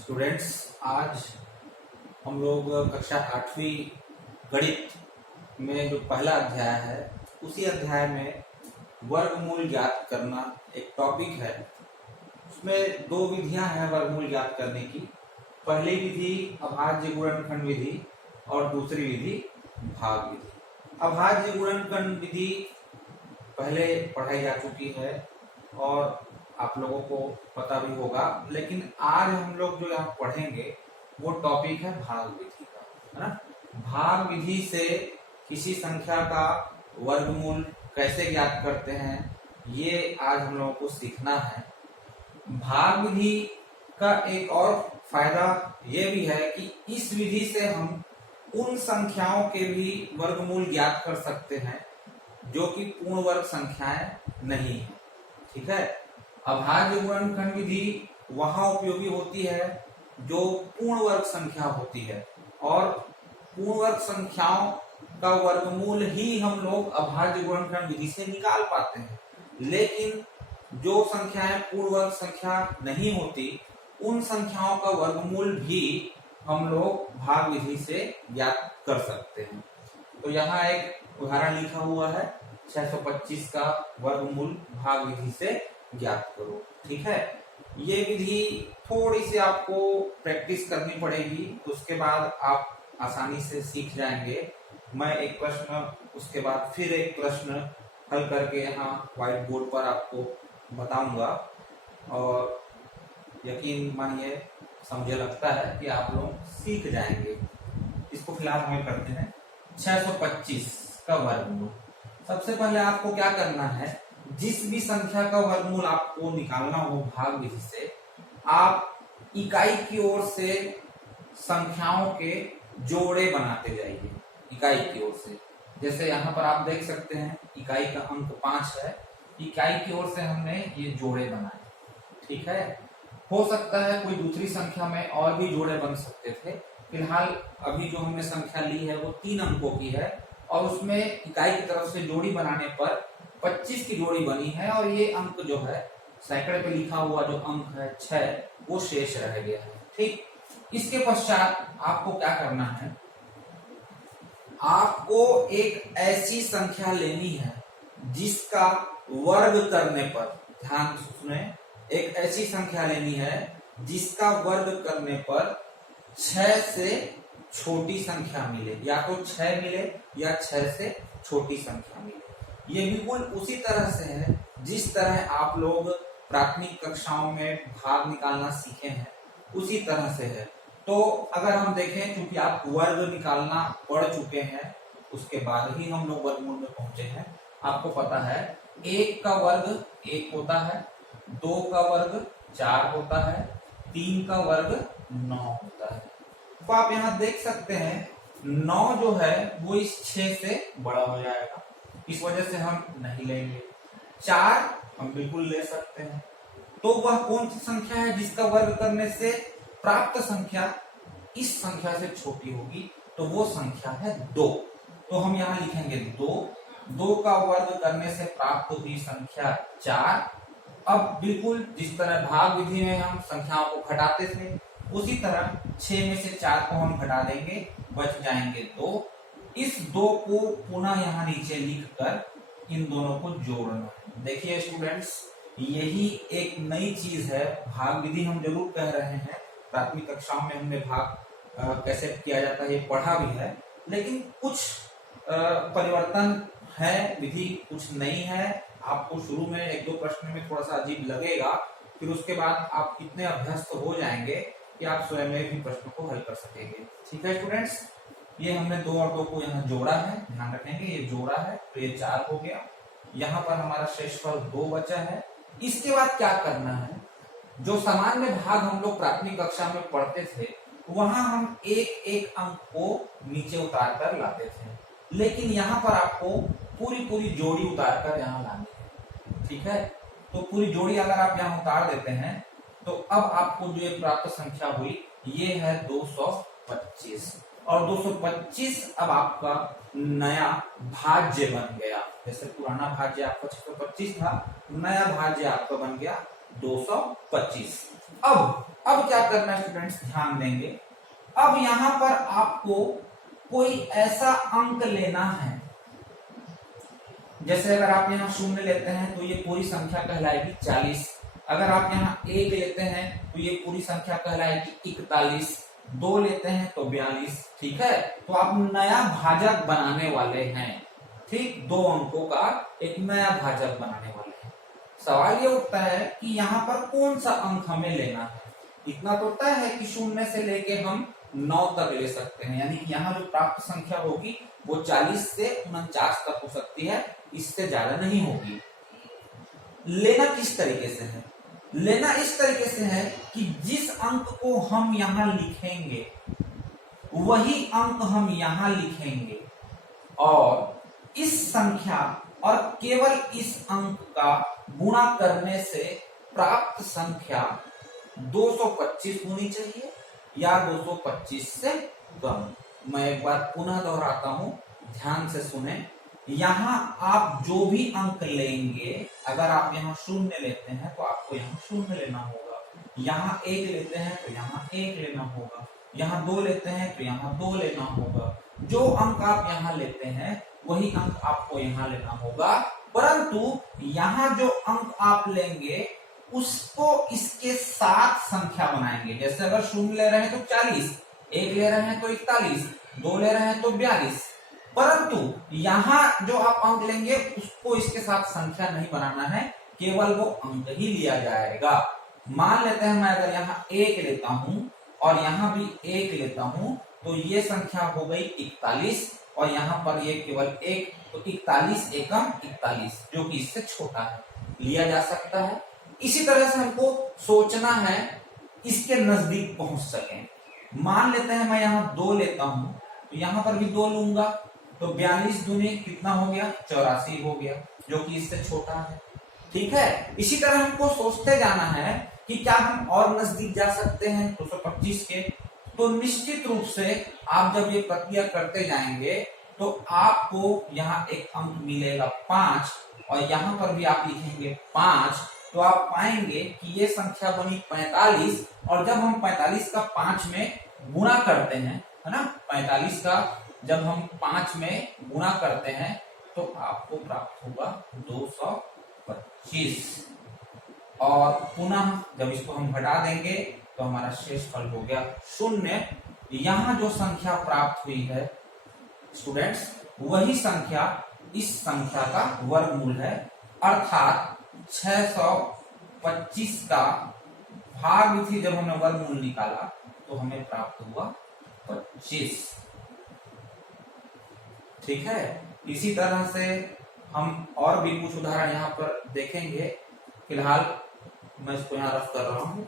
Students, आज हम लोग कक्षा 8वीं गणित में जो पहला अध्याय है उसी अध्याय में वर्गमूल ज्ञात करना एक टॉपिक है। उसमें दो विधियां हैं वर्गमूल ज्ञात करने की। पहली विधि अभाज्य गुणनखंड विधि और दूसरी विधि भाग विधि। अभाज्य गुणनखंड विधि पहले पढ़ाई जा चुकी है और आप लोगों को पता भी होगा, लेकिन आज हम लोग जो यहाँ पढ़ेंगे वो टॉपिक है भाग विधि का, है ना। भाग विधि से किसी संख्या का वर्गमूल कैसे ज्ञात करते हैं ये आज हम लोगों को सीखना है। भाग विधि का एक और फायदा ये भी है कि इस विधि से हम उन संख्याओं के भी वर्गमूल ज्ञात कर सकते हैं जो कि पूर्ण वर्ग संख्याएं नहीं है। ठीक है, अभाज्य गुणनखंड विधि वहां उपयोगी होती है जो पूर्ण वर्ग संख्या होती है, और पूर्ण वर्ग संख्याओं का वर्गमूल ही हम लोग अभाज्य गुणनखंड विधि से निकाल पाते हैं। लेकिन जो संख्याएं पूर्ण वर्ग संख्या नहीं होती उन संख्याओं का वर्गमूल भी हम लोग भाग विधि से ज्ञात कर सकते हैं। तो यहाँ एक उदाहरण लिखा हुआ है, 625 का वर्गमूल भाग विधि से ज्ञात करो। ठीक है, ये विधि थोड़ी सी आपको प्रैक्टिस करनी पड़ेगी, उसके बाद आप आसानी से सीख जाएंगे। मैं एक प्रश्न उसके बाद फिर एक प्रश्न हल करके यहाँ व्हाइट बोर्ड पर आपको बताऊंगा, और यकीन मानिए मुझे लगता है कि आप लोग सीख जाएंगे। इसको फिलहाल हल करते हैं। 625 का वर्गमूल। सबसे पहले आपको क्या करना है, जिस भी संख्या का वर्गमूल आपको निकालना हो भाग विधि से, आप इकाई की ओर से संख्याओं के जोड़े बनाते जाइए। इकाई की ओर से, जैसे यहाँ पर आप देख सकते हैं इकाई का अंक 5 है, इकाई की ओर से हमने ये जोड़े बनाए। ठीक है, हो सकता है कोई दूसरी संख्या में और भी जोड़े बन सकते थे। फिलहाल अभी जो हमने संख्या ली है वो 3 अंकों की है, और उसमें इकाई की तरफ से जोड़ी बनाने पर 25 की जोड़ी बनी है, और ये अंक जो है सैकड़े पे लिखा हुआ जो अंक है 6 वो शेष रह गया है। ठीक, इसके पश्चात आपको क्या करना है, आपको एक ऐसी संख्या लेनी है जिसका वर्ग करने पर, ध्यान सुने, एक ऐसी संख्या लेनी है जिसका वर्ग करने पर 6 से छोटी संख्या मिले, या तो 6 मिले या 6 से छोटी संख्या मिले। ये बिल्कुल उसी तरह से है जिस तरह आप लोग प्राथमिक कक्षाओं में भाग निकालना सीखे हैं, उसी तरह से है। तो अगर हम देखें, क्योंकि आप वर्ग निकालना पढ़ चुके हैं, उसके बाद ही हम लोग वर्गमूल में पहुंचे हैं। आपको पता है 1 का वर्ग 1 होता है, 2 का वर्ग 4 होता है, 3 का वर्ग 9 होता है। तो आप यहाँ देख सकते हैं 9 जो है वो इस 6 से बड़ा हो जाएगा, इस वजह से हम नहीं लेंगे। 4 हम बिल्कुल ले सकते हैं। तो वह कौन सी संख्या है जिसका वर्ग करने से प्राप्त संख्या इस संख्या से छोटी होगी, तो वो संख्या है 2। तो हम यहाँ लिखेंगे 2 का वर्ग करने से प्राप्त हुई संख्या 4। अब बिल्कुल जिस तरह भाग विधि में हम संख्याओं को घटाते थे, उसी तरह 6 में से 4 को हम घटा देंगे, बच जाएंगे 2। इस 2 को पुनः यहाँ नीचे लिखकर इन दोनों को जोड़ना है। देखिए स्टूडेंट्स, यही एक नई चीज है। भाग विधि हम जरूर कह रहे हैं, प्राथमिक कक्षाओं में हमने भाग कैसे किया जाता है ये पढ़ा भी है, लेकिन कुछ परिवर्तन है, विधि कुछ नहीं है। आपको शुरू में 1-2 प्रश्न में थोड़ा सा अजीब लगेगा, फिर उसके बाद आप इतने अभ्यस्त हो जाएंगे कि आप स्वयं भी प्रश्न को हल कर सकेंगे। ठीक है स्टूडेंट्स, ये हमने 2 और 2 को यहाँ जोड़ा है, ध्यान रखेंगे ये जोड़ा है, तो ये 4 हो गया। यहाँ पर हमारा शेषफल 2 बचा है। इसके बाद क्या करना है, जो सामान्य भाग हम लोग प्राथमिक कक्षा में पढ़ते थे वहां हम एक अंक को नीचे उतार कर लाते थे, लेकिन यहाँ पर आपको पूरी जोड़ी उतार कर यहाँ लानी है। ठीक है, तो पूरी जोड़ी अगर आप यहाँ उतार देते हैं तो अब आपको जो ये प्राप्त संख्या हुई ये है 225, और 225 अब आपका नया भाज्य बन गया। जैसे पुराना भाज्य आपका 625 था, नया भाज्य आपका बन गया 225। अब अब क्या करना है स्टूडेंट्स, ध्यान देंगे। अब यहां पर आपको कोई ऐसा अंक लेना है, जैसे अगर आप यहाँ शून्य लेते हैं तो ये पूरी संख्या कहलाएगी 40। अगर आप यहाँ 1 लेते हैं तो ये पूरी संख्या कहलाएगी 41। 2 लेते हैं तो 42। ठीक है, तो आप नया भाजक बनाने वाले हैं। ठीक, 2 अंकों का एक नया भाजक बनाने वाले हैं। सवाल ये उठता है कि यहाँ पर कौन सा अंक हमें लेना है। इतना तो तय है कि 0 से लेके हम 9 तक ले सकते हैं, यानी कि यहाँ जो प्राप्त संख्या होगी वो 40 से 49 तक हो सकती है, इससे ज्यादा नहीं होगी। लेना किस तरीके से है? लेना इस तरीके से है कि जिस अंक को हम यहां लिखेंगे वही अंक हम यहां लिखेंगे, और इस संख्या और केवल इस अंक का गुणा करने से प्राप्त संख्या 225 होनी चाहिए या 225 से कम। मैं एक बार पुनः दोहराता हूं, ध्यान से सुने। यहां आप जो भी अंक लेंगे, अगर आप यहाँ 0 लेते हैं तो आपको यहाँ 0 लेना होगा, यहाँ 1 लेते हैं तो यहाँ 1 लेना होगा, यहाँ 2 लेते हैं तो यहाँ 2 लेना होगा। जो अंक आप यहाँ लेते हैं वही अंक आपको यहाँ लेना होगा, परंतु यहाँ जो अंक आप लेंगे उसको इसके साथ संख्या बनाएंगे। जैसे अगर 0 ले रहे हैं तो 40, 1 ले रहे हैं तो 41, 2 ले रहे हैं तो 42, परंतु यहाँ जो आप अंक लेंगे उसको इसके साथ संख्या नहीं बनाना है, केवल वो अंक ही लिया जाएगा। मान लेते हैं मैं अगर यहाँ 1 लेता हूं और यहाँ भी 1 लेता हूं तो ये संख्या हो गई 41, और यहाँ पर ये केवल 1, तो 41 एकम 41, जो कि इससे छोटा है, लिया जा सकता है। इसी तरह से हमको सोचना है इसके नजदीक पहुंच सके। मान लेते हैं मैं यहाँ 2 लेता हूं तो यहाँ पर भी 2 लूंगा, तो 42 दूनी कितना हो गया, 84 हो गया, जो कि इससे छोटा है। ठीक है, इसी तरह हमको सोचते जाना है कि क्या हम और नजदीक जा सकते हैं 225 के। तो निश्चित रूप से आप जब ये प्रक्रिया करते जाएंगे तो आपको यहाँ एक अंक मिलेगा 5, और यहाँ पर भी आप लिखेंगे 5, तो आप पाएंगे कि ये संख्या बनी 45, और जब हम 45 का 5 में गुणा करते हैं, है ना, 45 का जब हम 5 में गुणा करते हैं तो आपको प्राप्त होगा 225, और पुनः जब इसको हम घटा देंगे तो हमारा शेष फल हो गया 0। यहाँ जो संख्या प्राप्त हुई है स्टूडेंट्स, वही संख्या इस संख्या का वर्गमूल है, अर्थात 625 का भाग थी। जब हमने वर्गमूल निकाला तो हमें प्राप्त हुआ 25। ठीक है, इसी तरह से हम और भी कुछ उदाहरण यहाँ पर देखेंगे। फिलहाल मैं इसको यहाँ रफ कर रहा हूँ।